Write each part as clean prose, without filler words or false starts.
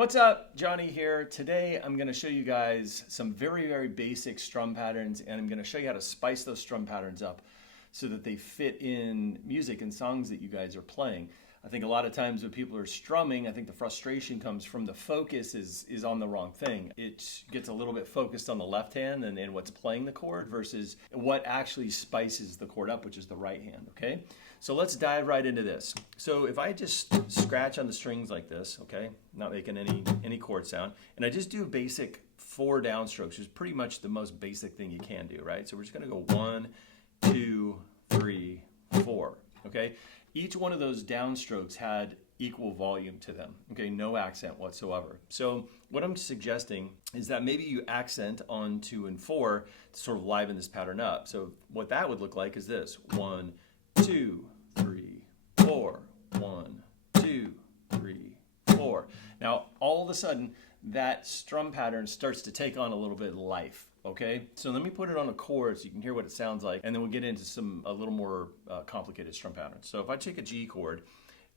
What's up? Johnny here. Today I'm going to show you guys some very basic strum patterns, and I'm going to show you how to spice those strum patterns up so that they fit in music and songs that you guys are playing. I think a lot of times when people are strumming, I think the frustration comes from the focus is on the wrong thing. It gets a little bit focused on the left hand and what's playing the chord versus what actually spices the chord up, which is the right hand, okay? So let's dive right into this. So if I just scratch on the strings like this, okay, not making any chord sound, and I just do basic 4 downstroke, which is pretty much the most basic thing you can do, right? So we're just gonna go 1, 2, 3, 4, okay? Each one of those downstrokes had equal volume to them, okay? No accent whatsoever. So what I'm suggesting is that maybe you accent on 2 and 4 to sort of liven this pattern up. So what that would look like is this: 1, 2, 3, 4, 1, 2, 3, 4. Now, all of a sudden, that strum pattern starts to take on a little bit of life, okay? So let me put it on a chord so you can hear what it sounds like, and then we'll get into a little more complicated strum patterns. So if I take a G chord,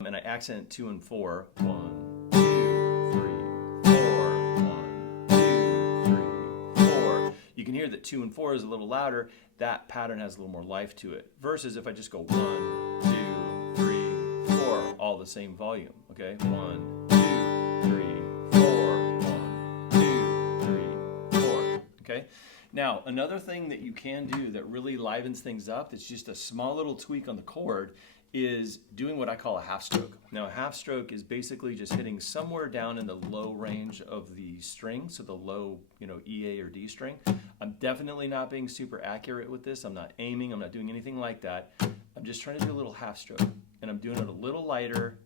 and I accent 2 and 4, 1, 2, 3, 4, 1, 2, 3, 4. You can hear that 2 and 4 is a little louder. That pattern has a little more life to it. Versus if I just go 1, 2, 3, 4, all the same volume, okay? 1, 2, 3, 4, 1, 2, 3, 4, okay? Now, another thing that you can do that really livens things up, that's just a small little tweak on the chord, is doing what I call a half stroke. Now, a half stroke is basically just hitting somewhere down in the low range of the string, so the low, E, A, or D string. I'm definitely not being super accurate with this. I'm not aiming, I'm not doing anything like that. I'm just trying to do a little half stroke, and I'm doing it a little lighter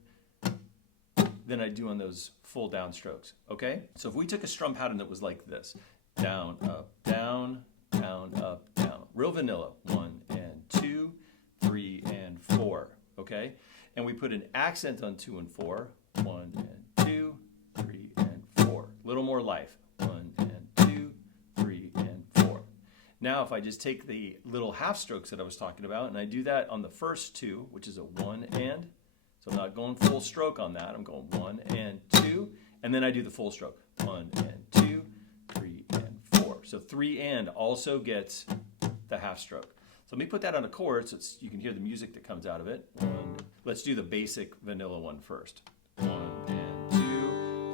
than I do on those full down strokes, okay? So if we took a strum pattern that was like this: down, up, down, up, down. Real vanilla. 1 and 2, 3 and 4, okay? And we put an accent on 2 and 4. 1 and 2, 3 and 4. Little more life. 1 and 2, 3 and 4. Now if I just take the little half strokes that I was talking about, and I do that on the first 2, which is a 1 and, so I'm not going full stroke on that. I'm going 1 and 2, and then I do the full stroke. 1 and 2, 3 and 4. So 3 and also gets the half stroke. So let me put that on a chord so you can hear the music that comes out of it. Let's do the basic vanilla one first. 1 and 2,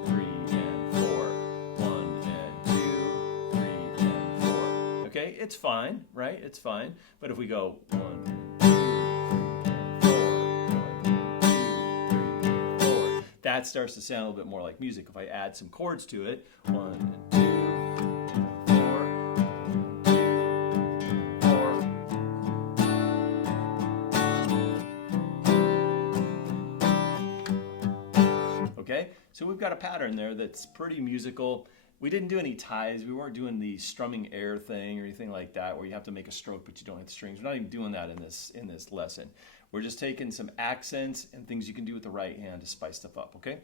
3 and 4. 1 and 2, 3 and 4. Okay, it's fine, right? It's fine. But if we go 1 and 2, 3 and 4, 1 and 2, 3 and 4, that starts to sound a little bit more like music. If I add some chords to it, 1 and 2. Okay, so we've got a pattern there that's pretty musical. We didn't do any ties. We weren't doing the strumming air thing or anything like that where you have to make a stroke but you don't hit the strings. We're not even doing that in this lesson. We're just taking some accents and things you can do with the right hand to spice stuff up, okay?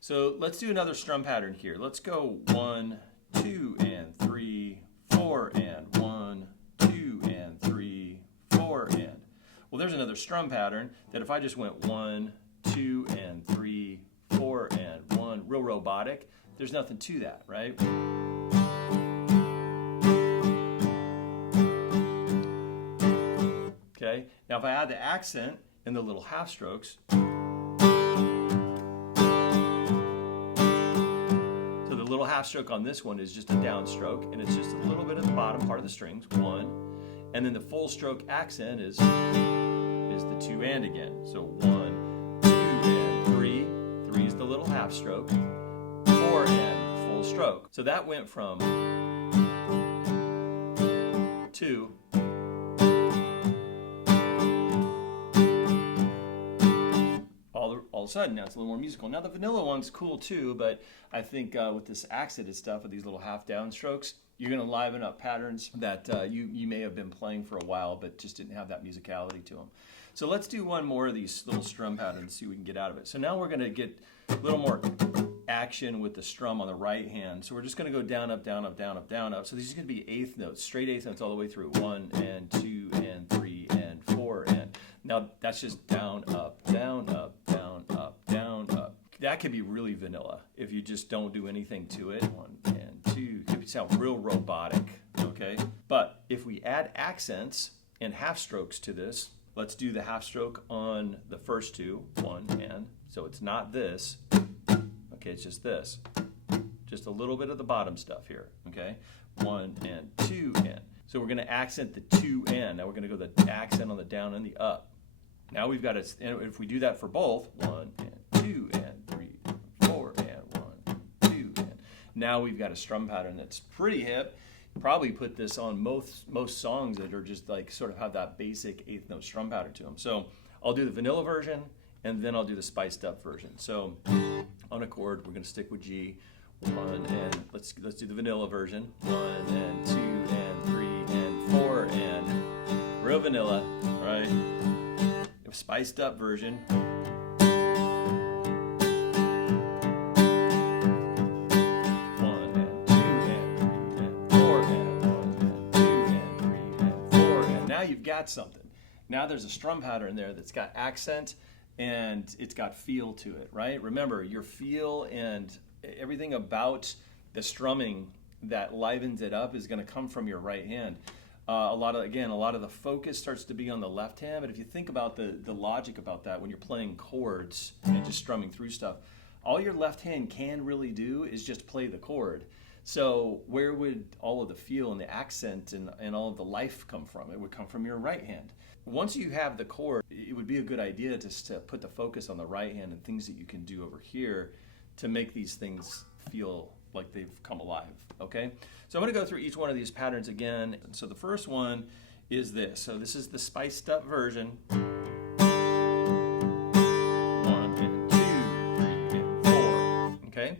So let's do another strum pattern here. Let's go 1, 2, and 3, 4, and 1, 2, and 3, 4, and. Well, there's another strum pattern that if I just went 1, 2, and 3, 4 and 1, real robotic, there's nothing to that, right? Okay, now if I add the accent and the little half strokes, so the little half stroke on this one is just a downstroke, and it's just a little bit at the bottom part of the strings, 1, and then the full stroke accent is the 2 and again, so 1, 2, and 3. 3 is the little half stroke, 4 and full stroke. So that went from 2 all of a sudden. Now it's a little more musical. Now the vanilla one's cool too, but I think with this accented stuff with these little half down strokes, you're going to liven up patterns that you may have been playing for a while but just didn't have that musicality to them. So let's do one more of these little strum patterns, see what we can get out of it. So now we're going to get a little more action with the strum on the right hand. So we're just going to go down, up, down, up, down, up, down, up. So these are going to be eighth notes, straight eighth notes all the way through. 1 and 2 and 3 and 4 and. Now that's just down, up, down, up, down, up, down, up. that could be really vanilla if you just don't do anything to it. 1 and 2, it could sound real robotic, okay? But if we add accents and half strokes to this, let's do the half stroke on the first two, 1 and, so it's not this, okay, it's just this. Just a little bit of the bottom stuff here, okay? 1 and 2 and. So we're gonna accent the 2 and. Now we're gonna go the accent on the down and the up. Now we've got it, and if we do that for both, 1 and 2 and 3, 4 and 1, 2 and. Now we've got a strum pattern that's pretty hip. Probably put this on most songs that are just like sort of have that basic 8th note strum pattern to them. So I'll do the vanilla version and then I'll do the spiced up version. So on a chord, we're gonna stick with G. 1 and let's do the vanilla version. 1 and 2 and 3 and 4 and real vanilla, right? A spiced up version. 1 and 2 and 3 and 4 and 1 and 2 and 3 and 4 and now you've got something. Now there's a strum pattern there that's got accent and it's got feel to it, right? Remember, your feel and everything about the strumming that livens it up is going to come from your right hand. A lot of the focus starts to be on the left hand, but if you think about the logic about that when you're playing chords and just strumming through stuff, all your left hand can really do is just play the chord. So where would all of the feel and the accent and all of the life come from? It would come from your right hand. Once you have the chord, it would be a good idea just to put the focus on the right hand and things that you can do over here to make these things feel like they've come alive, okay? So I'm gonna go through each one of these patterns again. So the first one is this. So this is the spiced up version. 1 and 2, 3 and 4, okay?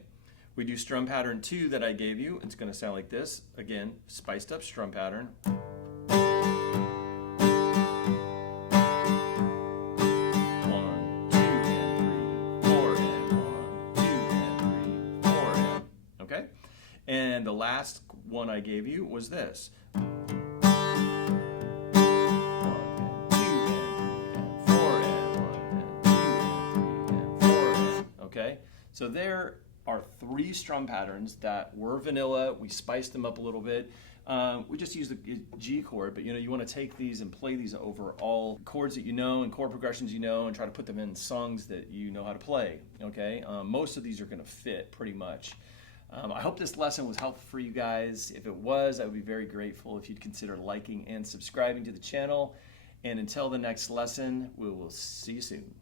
We do strum pattern 2 that I gave you. It's gonna sound like this. Again, spiced up strum pattern. 1, 2 and 3, 4 and 1, 2 and 3, 4 and, okay? And the last one I gave you was this. 1 and 2 and 4 and 1 and 2 and 3 and 4 and, okay? So there are 3 strum patterns that were vanilla. We spiced them up a little bit. We just used the G chord, but you want to take these and play these over all chords that you know and chord progressions you know and try to put them in songs that you know how to play, okay? Most of these are going to fit pretty much. I hope this lesson was helpful for you guys. If it was, I would be very grateful if you'd consider liking and subscribing to the channel. And until the next lesson, we will see you soon.